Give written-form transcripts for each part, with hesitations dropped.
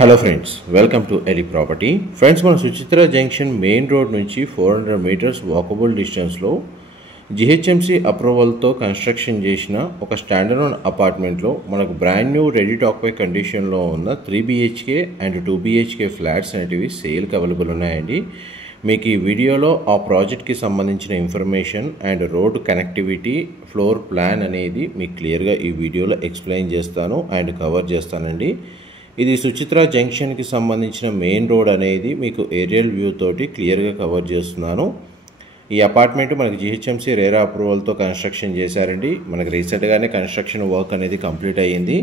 Hello friends, welcome to Eli property. Friends, మన Suchitra junction main road నుంచి 400 meters walkable డిస్టెన్స్లో GHMC అప్రూవల్తో construction చేసిన ఒక స్టాండర్డ్ అపార్ట్మెంట్లో మనకు brand new ready to occupy కండిషన్లో ఉన్న 3 BHK అండ్ 2 BHK ఫ్లాట్స్ అనేటివి సేల్కి అవైలబుల్ ఉన్నాయండి. మీకు ఈ వీడియోలో ఆ ప్రాజెక్ట్కి సంబంధించిన information and road connectivity, floor plan అనేది మీకు క్లియర్గా ఈ వీడియోలో ఎక్స్ప్లెయిన్ చేస్తాను అండ్ కవర్ చేస్తానండి. ఇది సుచిత్ర జంక్షన్కి సంబంధించిన మెయిన్ రోడ్ అనేది మీకు ఏరియల్ వ్యూ తోటి క్లియర్గా కవర్ చేస్తున్నాను. ఈ అపార్ట్మెంట్ మనకి జిహెచ్ఎంసీ రేరా అప్రూవల్తో కన్స్ట్రక్షన్ చేశారండి. మనకి రీసెంట్గానే కన్స్ట్రక్షన్ వర్క్ అనేది కంప్లీట్ అయ్యింది.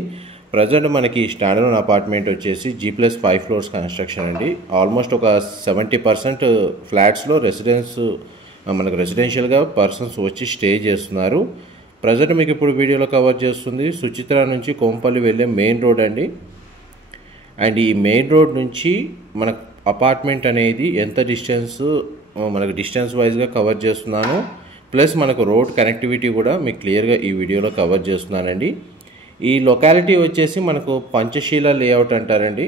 ప్రజెంట్ మనకి స్టాండర్డ్ అపార్ట్మెంట్ వచ్చేసి G+5 ఫ్లోర్స్ కన్స్ట్రక్షన్ అండి. ఆల్మోస్ట్ ఒక 70% ఫ్లాట్స్లో మనకు రెసిడెన్షియల్గా పర్సన్స్ వచ్చి స్టే చేస్తున్నారు. ప్రజెంట్ మీకు ఇప్పుడు వీడియోలో కవర్ చేస్తుంది సుచిత్ర నుంచి కోంపల్లి వెళ్ళే మెయిన్ రోడ్ అండి. అండ్ ఈ మెయిన్ రోడ్ నుంచి మన అపార్ట్మెంట్ అనేది ఎంత మనకు డిస్టెన్స్ వైజ్గా కవర్ చేస్తున్నాను, ప్లస్ మనకు రోడ్ కనెక్టివిటీ కూడా మీకు క్లియర్గా ఈ వీడియోలో కవర్ చేస్తున్నానండి. ఈ లొకాలిటీ వచ్చేసి మనకు పంచశీల లేఅవుట్ అంటారండి.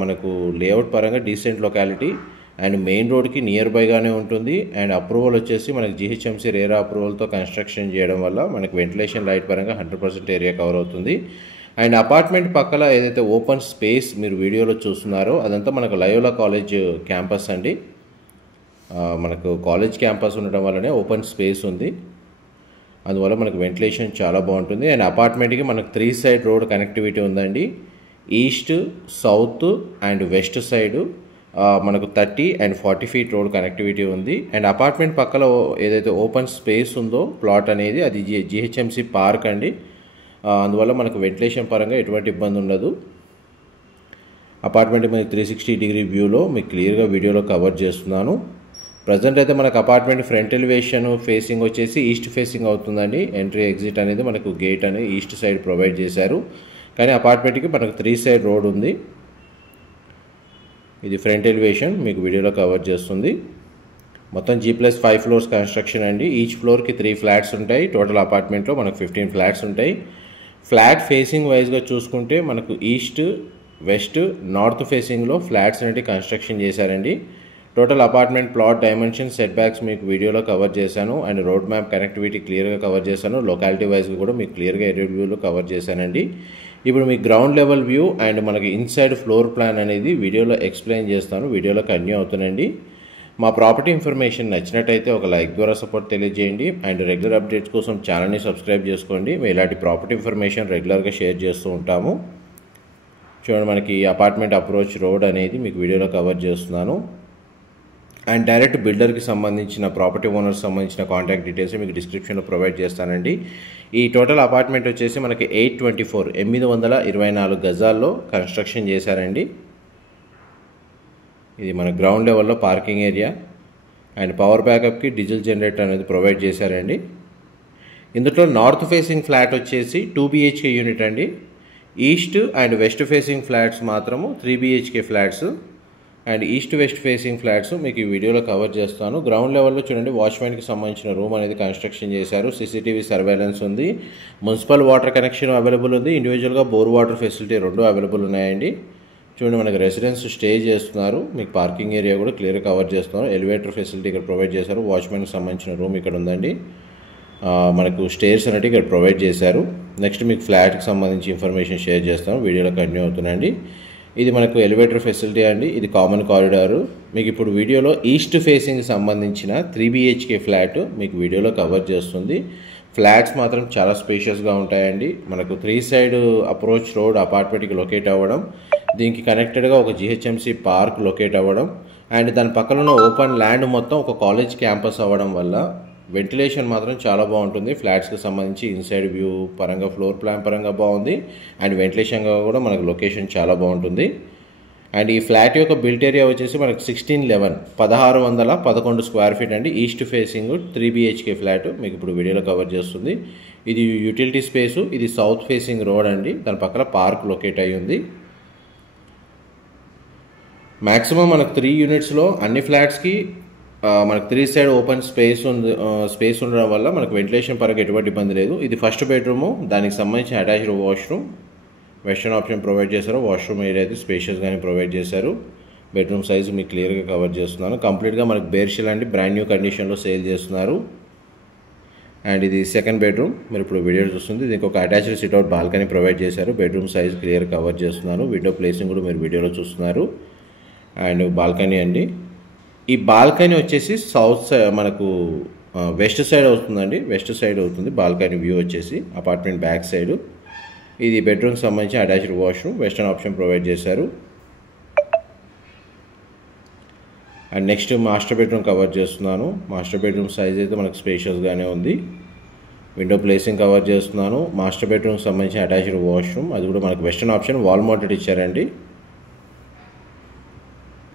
మనకు లేఅవుట్ పరంగా డీసెంట్ లొకాలిటీ అండ్ మెయిన్ రోడ్కి నియర్ బైగానే ఉంటుంది. అండ్ అప్రూవల్ వచ్చేసి మనకు జిహెచ్ఎంసీ రేరా అప్రూవల్తో కన్స్ట్రక్షన్ చేయడం వల్ల మనకు వెంటిలేషన్ లైట్ పరంగా 100% ఏరియా కవర్ అవుతుంది. అండ్ అపార్ట్మెంట్ పక్కల ఏదైతే ఓపెన్ స్పేస్ మీరు వీడియోలో చూస్తున్నారో అదంతా మనకు లయోలా కాలేజ్ క్యాంపస్ అండి. మనకు కాలేజ్ క్యాంపస్ ఉండడం వల్లనే ఓపెన్ స్పేస్ ఉంది. అందువల్ల మనకు వెంటిలేషన్ చాలా బాగుంటుంది. అండ్ అపార్ట్మెంట్కి మనకు 3 సైడ్ రోడ్ కనెక్టివిటీ ఉందండి. East, south and west side మనకు 30 and 40 ఫీట్ రోడ్ కనెక్టివిటీ ఉంది. అండ్ అపార్ట్మెంట్ పక్కల ఏదైతే ఓపెన్ స్పేస్ ఉందో ప్లాట్ అనేది అది జిహెచ్ఎంసీ పార్క్ అండి. అందువల్ల మనకు వెంటిలేషన్ పరంగా ఎటువంటి ఇబ్బంది ఉండదు. అపార్ట్మెంట్ మనకి 360 డిగ్రీ వ్యూలో మీకు క్లియర్గా వీడియోలో కవర్ చేస్తున్నాను. ప్రజెంట్ అయితే మనకు అపార్ట్మెంట్ ఫ్రంట్ ఎలివేషన్ ఫేసింగ్ వచ్చేసి ఈస్ట్ ఫేసింగ్ అవుతుందండి. ఎంట్రీ ఎగ్జిట్ అనేది మనకు గేట్ అనేది ఈస్ట్ సైడ్ ప్రొవైడ్ చేశారు. కానీ అపార్ట్మెంట్కి మనకు 3 సైడ్ రోడ్ ఉంది. ఇది ఫ్రంట్ ఎలివేషన్ మీకు వీడియోలో కవర్ చేస్తుంది. మొత్తం G+5 ఫ్లోర్స్ కన్స్ట్రక్షన్ అండి. ఈచ్ ఫ్లోర్కి 3 ఫ్లాట్స్ ఉంటాయి. టోటల్ అపార్ట్మెంట్లో మనకు 15 ఫ్లాట్స్ ఉంటాయి. ఫ్లాట్ ఫేసింగ్ వైజ్గా చూసుకుంటే మనకు ఈస్ట్, వెస్ట్, నార్త్ ఫేసింగ్లో ఫ్లాట్స్ అనేవి కన్స్ట్రక్షన్ చేశారండి. Total apartment plot dimension, set backs మీకు వీడియోలో కవర్ చేశాను. అండ్ రోడ్ మ్యాప్ కనెక్టివిటీ క్లియర్గా కవర్ చేశాను. లొకాలిటీ వైజ్గా కూడా మీకు క్లియర్గా ఏరియల్ వ్యూలో కవర్ చేశానండి. ఇప్పుడు మీకు గ్రౌండ్ లెవెల్ వ్యూ అండ్ మనకి ఇన్సైడ్ ఫ్లోర్ ప్లాన్ అనేది వీడియోలో ఎక్స్ప్లెయిన్ చేస్తాను. వీడియోలో కంటిన్యూ అవుతానండి. మా ప్రాపర్టీ ఇన్ఫర్మేషన్ నచ్చినట్టయితే ఒక లైక్ ద్వారా సపోర్ట్ తెలియజేయండి. అండ్ రెగ్యులర్ అప్డేట్స్ కోసం ఛానల్ని సబ్స్క్రైబ్ చేసుకోండి. మేము ఇలాంటి ప్రాపర్టీ ఇన్ఫర్మేషన్ రెగ్యులర్గా షేర్ చేస్తూ ఉంటాము. చూడండి, మనకి అపార్ట్మెంట్ అప్రోచ్ రోడ్ అనేది మీకు వీడియోలో కవర్ చేస్తున్నాను. అండ్ డైరెక్ట్ బిల్డర్కి సంబంధించిన ప్రాపర్టీ ఓనర్కి సంబంధించిన కాంటాక్ట్ డీటెయిల్స్ మీకు డిస్క్రిప్షన్లో ప్రొవైడ్ చేస్తానండి. ఈ టోటల్ అపార్ట్మెంట్ వచ్చేసి మనకి 824 గజాల్లో కన్స్ట్రక్షన్ చేశారండి. ఇది మన గ్రౌండ్ లెవెల్లో పార్కింగ్ ఏరియా అండ్ పవర్ బ్యాకప్కి డీజిల్ జనరేటర్ అనేది ప్రొవైడ్ చేశారండి. ఇందులో నార్త్ ఫేసింగ్ ఫ్లాట్ వచ్చేసి 2 BHK యూనిట్ అండి. East and west facing flats మాత్రము 3 BHK flats. And east west facing flats మీకు ఈ వీడియోలో కవర్ చేస్తాను. గ్రౌండ్ లెవెల్లో చూడండి, వాచ్మెన్కి సంబంధించిన రూమ్ అనేది కన్స్ట్రక్షన్ చేశారు. CCTV సర్వేలెన్స్ ఉంది. మున్సిపల్ వాటర్ కనెక్షన్ అవైలబుల్ ఉంది. ఇండివిజువల్గా బోర్ వాటర్ ఫెసిలిటీ 2 అవైలబుల్ ఉన్నాయండి. చూడండి, మనకి రెసిడెన్స్ స్టే చేస్తున్నారు. మీకు పార్కింగ్ ఏరియా కూడా క్లియర్గా కవర్ చేస్తున్నారు. ఎలివేటర్ ఫెసిలిటీ ఇక్కడ ప్రొవైడ్ చేశారు. వాచ్మెన్కి సంబంధించిన రూమ్ ఇక్కడ ఉందండి. మనకు స్టేర్స్ అనేవి ఇక్కడ ప్రొవైడ్ చేశారు. నెక్స్ట్ మీకు ఫ్లాట్కి సంబంధించి ఇన్ఫర్మేషన్ షేర్ చేస్తాను. వీడియోలో కంటిన్యూ అవుతుందండి. ఇది మనకు ఎలివేటర్ ఫెసిలిటీ అండి. ఇది కామన్ కారిడారు. మీకు ఇప్పుడు వీడియోలో ఈస్ట్ ఫేసింగ్ సంబంధించిన 3 BHK ఫ్లాట్ మీకు వీడియోలో కవర్ చేస్తుంది. ఫ్లాట్స్ మాత్రం చాలా స్పేషియస్గా ఉంటాయండి. మనకు 3 సైడ్ అప్రోచ్ రోడ్ అపార్ట్మెంట్కి లొకేట్ అవ్వడం, దీనికి కనెక్టెడ్గా ఒక జిహెచ్ఎంసీ పార్క్ లొకేట్ అవ్వడం అండ్ దాని పక్కన ఉన్న ఓపెన్ ల్యాండ్ మొత్తం ఒక కాలేజ్ క్యాంపస్ అవ్వడం వల్ల వెంటిలేషన్ మాత్రం చాలా బాగుంటుంది. ఫ్లాట్స్కి సంబంధించి ఇన్సైడ్ వ్యూ పరంగా, ఫ్లోర్ ప్లాన్ పరంగా బాగుంది. అండ్ వెంటిలేషన్గా కూడా మనకు లొకేషన్ చాలా బాగుంటుంది. అండ్ ఈ ఫ్లాట్ యొక్క బిల్ట్ ఏరియా వచ్చేసి మనకు 1611 స్క్వేర్ ఫీట్ అండి. ఈస్ట్ ఫేసింగ్ 3 BHK ఫ్లాట్ మీకు ఇప్పుడు వీడియోలో కవర్ చేస్తుంది. ఇది యూటిలిటీ స్పేసు. ఇది సౌత్ ఫేసింగ్ రోడ్ అండి. దాని పక్కన పార్క్ లొకేట్ అయ్యి ఉంది. మ్యాక్సిమం మనకు 3 యూనిట్స్లో అన్ని ఫ్లాట్స్కి మనకు 3 సైడ్ ఓపెన్ స్పేస్ ఉండడం వల్ల మనకు వెంటిలేషన్ పరంగా ఎటువంటి ఇబ్బంది లేదు. ఇది ఫస్ట్ బెడ్రూము, దానికి సంబంధించిన attached washroom. Western option provide చేశారు. వాష్రూమ్ ఏరియా అయితే స్పేషియస్గానే ప్రొవైడ్ చేశారు. బెడ్రూమ్ సైజు మీకు క్లియర్గా కవర్ చేస్తున్నాను. కంప్లీట్గా మనకు బేర్షెల్ అండి, బ్రాండ్ న్యూ కండిషన్లో సేల్ చేస్తున్నారు. అండ్ ఇది సెకండ్ బెడ్రూమ్, మీరు ఇప్పుడు వీడియో చూస్తుంది. దీనికి ఒక అటాచ్డ్ సిట్అవుట్ బాల్కనీ ప్రొవైడ్ చేశారు. బెడ్రూమ్ సైజ్ క్లియర్ కవర్ చేస్తున్నాను. విండో ప్లేసింగ్ కూడా మీరు వీడియోలో చూస్తున్నారు. అండ్ బాల్కనీ అండి, ఈ బాల్కనీ వచ్చేసి సౌత్ సైడ్ మనకు వెస్ట్ సైడ్ అవుతుందండి. వెస్ట్ సైడ్ అవుతుంది బాల్కనీ వ్యూ వచ్చేసి, అపార్ట్మెంట్ బ్యాక్ సైడ్. ఇది బెడ్రూమ్కి సంబంధించి attached washroom, western option provide చేశారు. And next master bedroom cover చేస్తున్నాను. మాస్టర్ బెడ్రూమ్ సైజ్ అయితే మనకు స్పేషియస్గానే ఉంది. విండో ప్లేసింగ్ కవర్ చేస్తున్నాను. మాస్టర్ బెడ్రూమ్కి సంబంధించిన అటాచ్డ్ వాష్రూమ్, అది కూడా మనకు వెస్టర్న్ ఆప్షన్ వాల్ మౌంటెడ్ ఇచ్చారండి.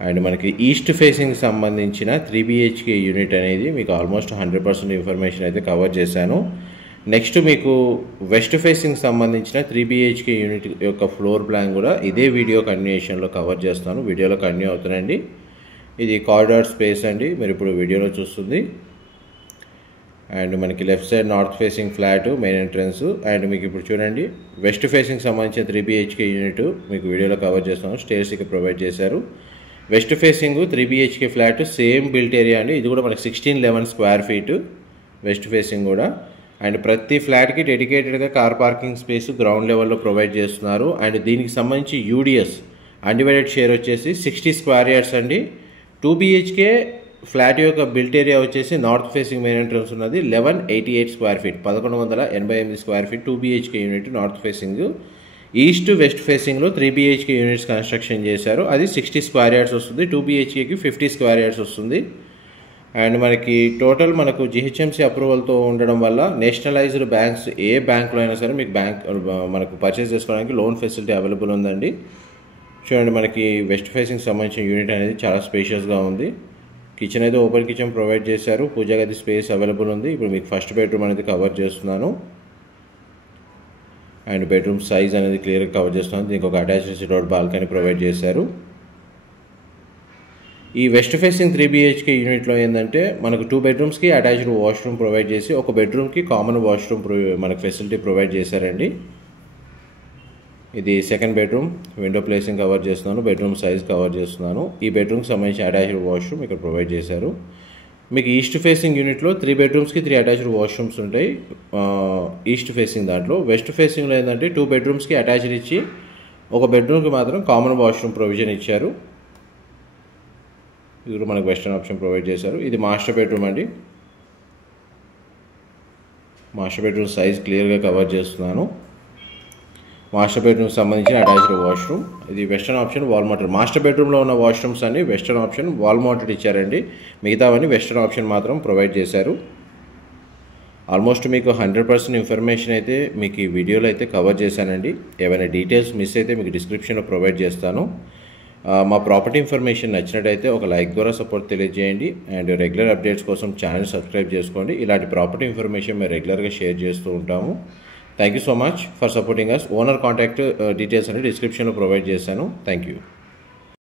అండ్ మనకి ఈస్ట్ ఫేసింగ్ సంబంధించిన 3 BHK యూనిట్ అనేది మీకు ఆల్మోస్ట్ 100% ఇన్ఫర్మేషన్ అయితే కవర్ చేశాను. నెక్స్ట్ మీకు వెస్ట్ ఫేసింగ్ సంబంధించిన 3 BHK యూనిట్ యొక్క ఫ్లోర్ ప్లాన్ కూడా ఇదే వీడియో కంటిన్యూషన్లో కవర్ చేస్తాను. వీడియోలో కంటిన్యూ అవుతుందండి. ఇది కారిడార్ స్పేస్ అండి, మీరు ఇప్పుడు వీడియోలో చూస్తుంది. అండ్ మనకి left side north facing flat main entrance. And మీకు ఇప్పుడు చూడండి వెస్ట్ ఫేసింగ్ సంబంధించిన 3 BHK యూనిట్ మీకు వీడియోలో కవర్ చేస్తాను. స్టేర్స్ ఇక్కడ ప్రొవైడ్ చేశారు. West facing 3 BHK flat same built area అండి. ఇది కూడా మనకి 1611 స్క్వేర్ ఫీట్ వెస్ట్ ఫేసింగ్ కూడా. అండ్ ప్రతి ఫ్లాట్కి డెడికేటెడ్గా కార్ పార్కింగ్ స్పేస్ గ్రౌండ్ లెవెల్లో ప్రొవైడ్ చేస్తున్నారు. అండ్ దీనికి సంబంధించి UDS అన్డివైడెడ్ షేర్ వచ్చేసి 60 స్క్వేర్ యార్డ్స్ అండి. 2 BHK ఫ్లాట్ యొక్క బిల్ట్ ఏరియా వచ్చేసి నార్త్ ఫేసింగ్ మెయిన్ ఎంట్రన్స్ ఉన్నది 1188 square feet, 1188 square feet 2 BHK unit north facing. East west ఫేసింగ్లో 3 BHK యూనిట్స్ కన్స్ట్రక్షన్ చేశారు. అది 60 స్క్వేర్ యార్డ్స్ వస్తుంది. 2 BHKకి 50 స్క్వేర్ యార్డ్స్ వస్తుంది. అండ్ మనకి టోటల్ మనకు GHMC అప్రూవల్తో ఉండడం వల్ల నేషనలైజ్డ్ బ్యాంక్స్ ఏ బ్యాంక్లో అయినా సరే మీకు మనకు పర్చేస్ చేసుకోవడానికి లోన్ ఫెసిలిటీ అవైలబుల్ ఉందండి. చూడండి మనకి వెస్ట్ ఫేసింగ్ సంబంధించిన యూనిట్ అనేది చాలా స్పేషియస్గా ఉంది. కిచెన్ అయితే ఓపెన్ కిచెన్ ప్రొవైడ్ చేశారు. పూజా గది స్పేస్ అవైలబుల్ ఉంది. ఇప్పుడు మీకు ఫస్ట్ బెడ్రూమ్ అనేది కవర్ చేస్తున్నాను. అండ్ బెడ్రూమ్ సైజ్ అనేది క్లియర్గా కవర్ చేస్తున్నాను. దీనికి ఒక అటాచ్డ్ సిట్అవుట్ బాల్కనీ ప్రొవైడ్ చేశారు. ఈ వెస్ట్ ఫేసింగ్ 3 BHK యూనిట్లో ఏంటంటే మనకు 2 బెడ్రూమ్స్కి అటాచ్డ్ వాష్రూమ్ ప్రొవైడ్ చేసి ఒక బెడ్రూమ్కి కామన్ వాష్రూమ్ మనకు ఫెసిలిటీ ప్రొవైడ్ చేశారండి. ఇది second bedroom, window placing cover చేస్తున్నాను. బెడ్రూమ్ సైజ్ కవర్ చేస్తున్నాను. ఈ బెడ్రూమ్కి సంబంధించి అటాచ్డ్ వాష్రూమ్ ఇక్కడ ప్రొవైడ్ చేశారు. మీకు ఈస్ట్ ఫేసింగ్ యూనిట్లో 3 బెడ్రూమ్స్కి 3 అటాచ్డ్ వాష్రూమ్స్ ఉంటాయి ఈస్ట్ ఫేసింగ్ దాంట్లో. వెస్ట్ ఫేసింగ్లో ఏంటంటే 2 బెడ్రూమ్స్కి అటాచ్డ్ ఇచ్చి ఒక బెడ్రూమ్కి మాత్రం కామన్ వాష్రూమ్ ప్రొవిజన్ ఇచ్చారు. ఇది కూడా మనకు వెస్టర్న్ ఆప్షన్ ప్రొవైడ్ చేశారు. ఇది మాస్టర్ బెడ్రూమ్ అండి. మాస్టర్ బెడ్రూమ్ సైజ్ క్లియర్గా కవర్ చేస్తున్నాను. మాస్టర్ బెడ్రూమ్కి సంబంధించిన అటాచ్డ్ వాష్రూమ్, ఇది western option wall mounted. Master బెడ్రూమ్లో ఉన్న వాష్రూమ్స్ అన్ని వెస్టర్న్ ఆప్షన్ వాల్ మౌంటెడ్ ఇచ్చారండి. మిగతావన్నీ వెస్టర్న్ ఆప్షన్ మాత్రం ప్రొవైడ్ చేశారు. ఆల్మోస్ట్ మీకు 100% ఇన్ఫర్మేషన్ అయితే మీకు ఈ వీడియోలో అయితే కవర్ చేశానండి. ఏమైనా డీటెయిల్స్ మిస్ అయితే మీకు డిస్క్రిప్షన్లో ప్రొవైడ్ చేస్తాను. మా ప్రాపర్టీ ఇన్ఫర్మేషన్ నచ్చినట్టయితే ఒక లైక్ ద్వారా సపోర్ట్ తెలియజేయండి. అండ్ రెగ్యులర్ అప్డేట్స్ కోసం ఛానల్ సబ్స్క్రైబ్ చేసుకోండి. ఇలాంటి ప్రాపర్టీ ఇన్ఫర్మేషన్ మేము రెగ్యులర్గా షేర్ చేస్తూ ఉంటాము. Thank you so much for supporting us. Owner contact details and description provide చేశాను. Thank you.